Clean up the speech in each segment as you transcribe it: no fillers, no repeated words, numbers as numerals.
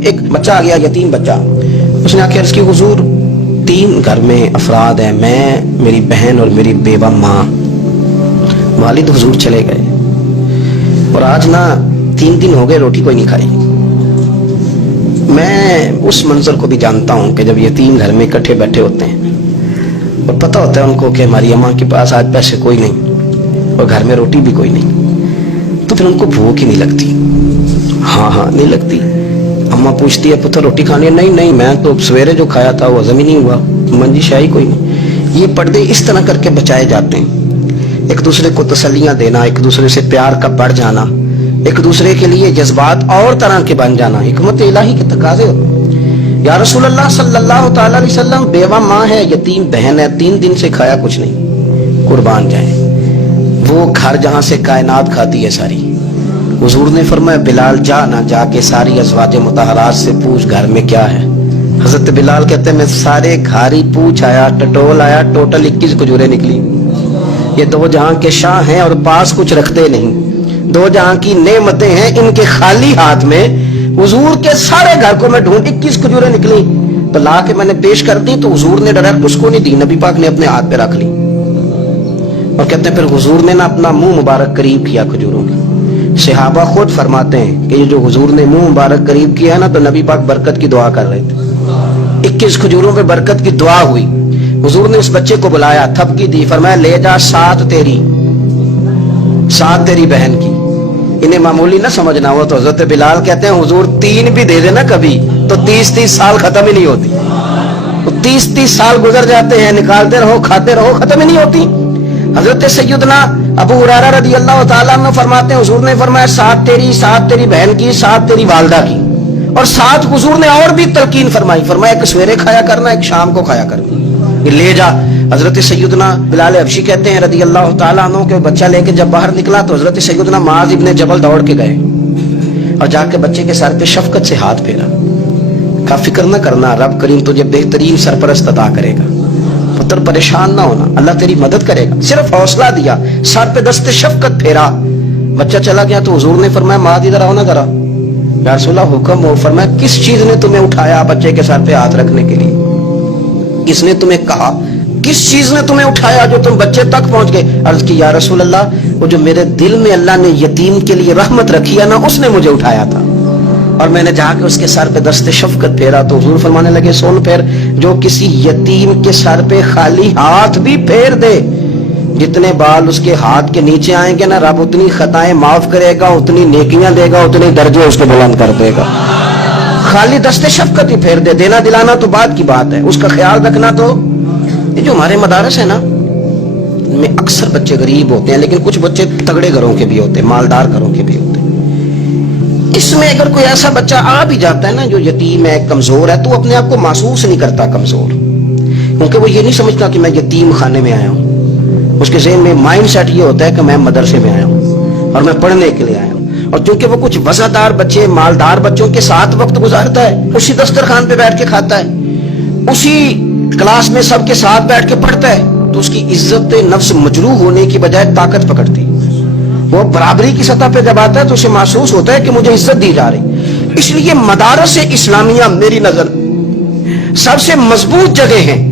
ایک بچہ آ گیا، یتیم بچہ. اس نے آخر اس کی حضور 3 گھر میں افراد ہیں، میں، میری بہن اور میری بیوہ ماں. والد حضور چلے گئے اور آج نا 3 دن ہو گئے روٹی کوئی نہیں کھائی. میں اس منظر کو بھی جانتا ہوں کہ جب یتیم گھر میں اکٹھے بیٹھے ہوتے ہیں اور پتہ ہوتا ہے ان کو کہ ہماری اماں کے پاس آج پیسے کوئی نہیں اور گھر میں روٹی بھی کوئی نہیں، تو پھر ان کو بھوک ہی نہیں لگتی. ہاں نہیں لگتی. اماں پوچھتی ہے پتر روٹی کھانی ہے؟ نہیں میں تو سویرے جو کھایا تھا وہ ہضم ہی نہیں ہوا. منجی شاہی کوئی نہیں. یہ پردے اس طرح کر کے بچائے جاتے ہیں. ایک دوسرے کو تسلیاں دینا، ایک دوسرے سے پیار کا بڑھ جانا، ایک دوسرے کے لیے جذبات اور طرح کے بن جانا حکمت الہی کے تقاضے ہوتے ہیں. یا رسول اللہ صلی اللہ تعالی علیہ وسلم، بیوہ ماں ہے، یتیم بہن ہے، 3 دن سے کھایا کچھ نہیں. قربان جائیں وہ گھر جہاں سے کائنات کھاتی ہے ساری. حضور نے فرمایا بلال جا کے ساری ازواج مطہرات سے پوچھ گھر میں کیا ہے. حضرت بلال کہتے ہیں میں سارے گھر ہی پوچھ آیا، ٹٹول آیا، ٹوٹل 21 کھجوریں نکلی. یہ 2 جہاں کے شاہ ہیں اور پاس کچھ رکھتے نہیں. 2 جہاں کی نعمتیں ہیں، ان کے خالی ہاتھ میں حضور کے سارے گھر کو میں ڈھونڈ 21 کھجوریں نکلی تو لا کے میں نے پیش کر دی تو حضور نے ڈائریکٹ اس کو نہیں دی، نبی پاک نے اپنے ہاتھ پہ رکھ لی. اور کہتے ہیں پھر حضور نے نا اپنا منہ مبارک قریب کیا کھجوروں کی. صحابہ خود فرماتے ہیں کہ یہ جو حضور نے منہ مبارک قریب کیا ہے نا تو نبی پاک برکت کی دعا کر رہے تھے. 21 کھجوروں پہ برکت کی دعا ہوئی. حضور نے اس بچے کو بلایا، تھپکی دی، فرمایا لے جا 7 تیری بہن کی. انہیں معمولی نہ سمجھنا ہوا تو حضرت بلال کہتے ہیں حضور 3 بھی دے دینا کبھی تو 30 سال ختم ہی نہیں ہوتی. 30 سال گزر جاتے ہیں، نکالتے رہو کھاتے رہو، ختم ہی نہیں ہوتی. حضرت سیدنا ابو ہریرہ رضی اللہ تعالیٰ عنہ فرماتے ہیں حضور نے فرمایا 7 تیری بہن کی، 7 تیری والدہ کی، اور 7 حضور نے اور بھی تلقین فرمائی. فرمایا ایک سویرے کھایا کرنا، ایک شام کو کھایا کرنا. یہ لے جا. حضرت سیدنا بلال حبشی کہتے ہیں رضی اللہ تعالیٰ عنہ کہ بچہ لے کے جب باہر نکلا تو حضرت سیدنا معاذ ابن جبل دوڑ کے گئے اور جا کے بچے کے سر پہ شفقت سے ہاتھ پھیرا. کا فکر نہ کرنا، رب کریم تجھے بہترین سرپرست عطا کرے گا، پتر پریشان نہ ہونا، اللہ تیری مدد کرے گا. صرف حوصلہ دیا، سر پہ دست شفقت پھیرا. بچہ چلا گیا تو حضور نے فرمایا معاذ ادھر آؤ نا ذرا. یا رسول اللہ حکم ہو. فرمایا کس چیز نے تمہیں اٹھایا بچے کے سر پہ ہاتھ رکھنے کے لیے؟ کس نے تمہیں کہا؟ کس چیز نے تمہیں اٹھایا جو تم بچے تک پہنچ گئے؟ عرض کی یا رسول اللہ وہ جو میرے دل میں اللہ نے یتیم کے لیے رحمت رکھی ہے نا اس نے مجھے اٹھایا تھا. اور میں نے جا کے اس کے سر پہ دست شفقت پھیرا تو حضور فرمانے لگے سن پھر، جو کسی یتیم کے سر پہ خالی ہاتھ بھی پھیر دے، جتنے بال اس کے ہاتھ کے نیچے آئیں گے نا رب اتنی خطائیں معاف کرے گا، اتنی نیکیاں دے گا، اتنے درجے اس کو بلند کر دے گا. خالی دست شفقت ہی پھیر دے. دینا دلانا تو بعد کی بات ہے، اس کا خیال رکھنا. تو یہ جو ہمارے مدارس ہیں نا ان میں اکثر بچے غریب ہوتے ہیں، لیکن کچھ بچے تگڑے گھروں کے بھی ہوتے ہیں، مالدار گھروں کے بھی ہوتے ہیں. اس میں اگر کوئی ایسا بچہ آ بھی جاتا ہے نا جو یتیم ہے، کمزور ہے، تو اپنے آپ کو محسوس نہیں کرتا کمزور، کیونکہ وہ یہ نہیں سمجھتا کہ میں یتیم خانے میں آیا ہوں. اس کے ذہن میں مائنڈ سیٹ یہ ہوتا ہے کہ میں مدرسے میں آیا ہوں اور میں پڑھنے کے لیے آیا ہوں. اور چونکہ وہ کچھ وزادار بچے، مالدار بچوں کے ساتھ وقت گزارتا ہے، اسی دسترخوان پہ بیٹھ کے کھاتا ہے، اسی کلاس میں سب کے ساتھ بیٹھ کے پڑھتا ہے، تو اس کی عزت نفس مجروح ہونے کی بجائے طاقت پکڑتی. وہ برابری کی سطح پہ جب آتا ہے تو اسے محسوس ہوتا ہے کہ مجھے عزت دی جا رہی. اس لیے مدارس اسلامیہ میری نظر سب سے مضبوط جگہ ہیں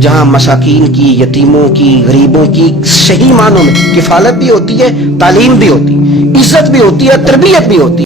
جہاں مساکین کی، یتیموں کی، غریبوں کی صحیح معنوں میں کفالت بھی ہوتی ہے، تعلیم بھی ہوتی ہے، عزت بھی ہوتی ہے، تربیت بھی ہوتی ہے.